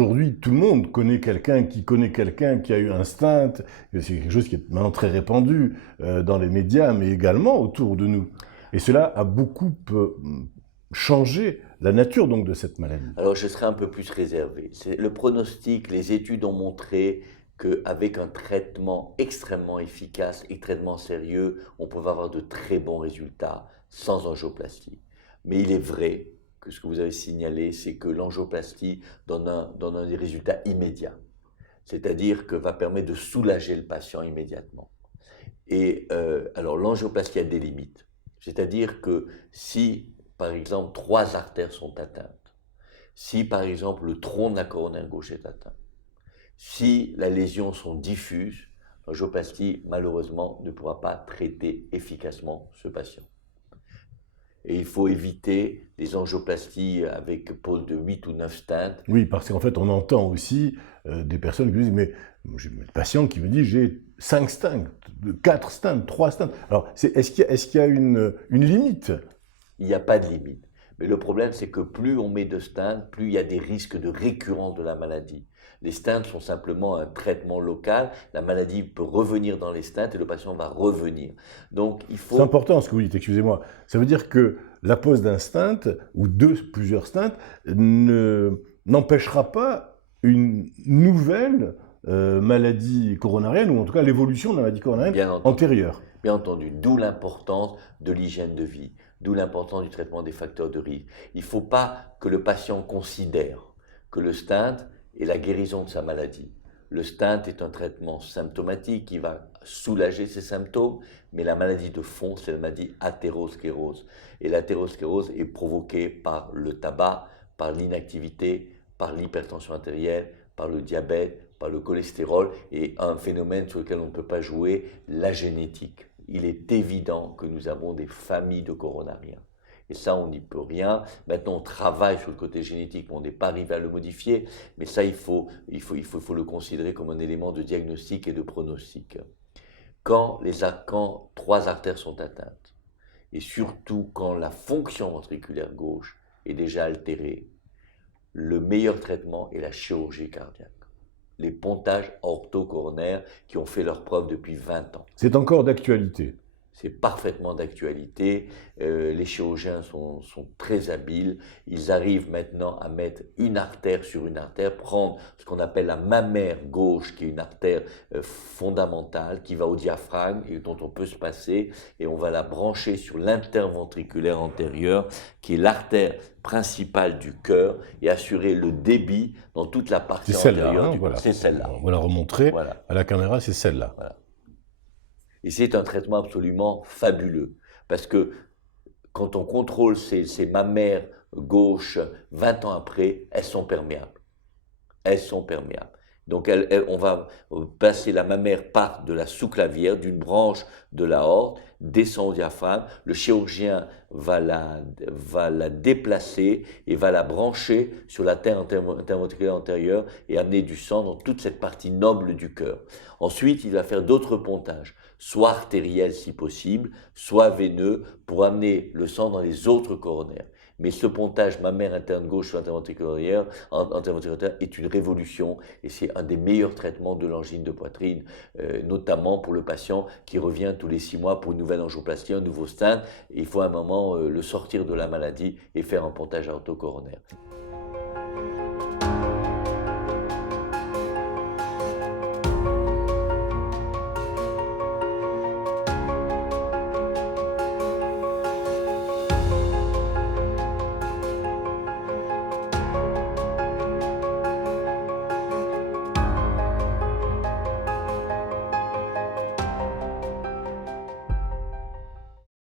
aujourd'hui, tout le monde connaît quelqu'un qui a eu un stent. C'est quelque chose qui est maintenant très répandu dans les médias, mais également autour de nous. Et cela a beaucoup changé la nature donc de cette maladie. Alors je serai un peu plus réservé. Le pronostic, les études ont montré qu'avec un traitement extrêmement efficace et traitement sérieux, on pouvait avoir de très bons résultats sans angioplastie. Mais il est vrai que ce que vous avez signalé, c'est que l'angioplastie donne des résultats immédiats. C'est-à-dire que va permettre de soulager le patient immédiatement. Et alors l'angioplastie a des limites. C'est-à-dire que si, par exemple, 3 artères sont atteintes, si, par exemple, le tronc de la coronaire gauche est atteint, si les lésions sont diffuses, l'angioplastie, malheureusement, ne pourra pas traiter efficacement ce patient. Et il faut éviter les angioplasties avec pose de 8 ou 9 stents. Oui, parce qu'en fait, on entend aussi des personnes qui disent, mais j'ai des patients qui me disent, j'ai 5 stents, 4 stents, 3 stents. Alors, est-ce qu'il y a une limite? Il n'y a pas de limite. Mais le problème, c'est que plus on met de stents, plus il y a des risques de récurrence de la maladie. Les stents sont simplement un traitement local. La maladie peut revenir dans les stents et le patient va revenir. Donc, il faut... C'est important ce que vous dites, excusez-moi. Ça veut dire que la pose d'un stent, ou plusieurs stents, n'empêchera pas une nouvelle maladie coronarienne, ou en tout cas l'évolution de la maladie coronarienne antérieure. Bien entendu, d'où l'importance de l'hygiène de vie, d'où l'importance du traitement des facteurs de risque. Il ne faut pas que le patient considère que le stent est la guérison de sa maladie. Le stent est un traitement symptomatique qui va soulager ses symptômes, mais la maladie de fond, c'est la maladie athérosclérose. Et l'athérosclérose est provoquée par le tabac, par l'inactivité, par l'hypertension artérielle, par le diabète, par le cholestérol et un phénomène sur lequel on ne peut pas jouer, la génétique. Il est évident que nous avons des familles de coronariens. Et ça, on n'y peut rien. Maintenant, on travaille sur le côté génétique, mais on n'est pas arrivé à le modifier. Mais ça, il faut le considérer comme un élément de diagnostic et de pronostic. Quand 3 artères sont atteintes, et surtout quand la fonction ventriculaire gauche est déjà altérée, le meilleur traitement est la chirurgie cardiaque. Les pontages orthocoronaires qui ont fait leur preuve depuis 20 ans. C'est encore d'actualité. C'est parfaitement d'actualité. Les chirurgiens sont très habiles. Ils arrivent maintenant à mettre une artère sur une artère, prendre ce qu'on appelle la mammaire gauche, qui est une artère fondamentale, qui va au diaphragme et dont on peut se passer, et on va la brancher sur l'interventriculaire antérieur, qui est l'artère principale du cœur, et assurer le débit dans toute la partie antérieure du cœur. Voilà. C'est celle-là. On va la remontrer à la caméra, c'est celle-là. Voilà. Et c'est un traitement absolument fabuleux, parce que quand on contrôle ces mammaires gauches 20 ans après, elles sont perméables. Elles sont perméables. Donc on va passer la mammaire part de la sous-clavière, d'une branche de l'aorte, descend au diaphragme, le chirurgien va la déplacer et va la brancher sur la terre interventriculaire antérieure et amener du sang dans toute cette partie noble du cœur. Ensuite, il va faire d'autres pontages, soit artériels si possible, soit veineux, pour amener le sang dans les autres coronaires. Mais ce pontage mammaire interne gauche sur interventriculaire est une révolution et c'est un des meilleurs traitements de l'angine de poitrine, notamment pour le patient qui revient tous les 6 mois pour une nouvelle angioplastie, un nouveau stent. Il faut à un moment le sortir de la maladie et faire un pontage orthocoronaire.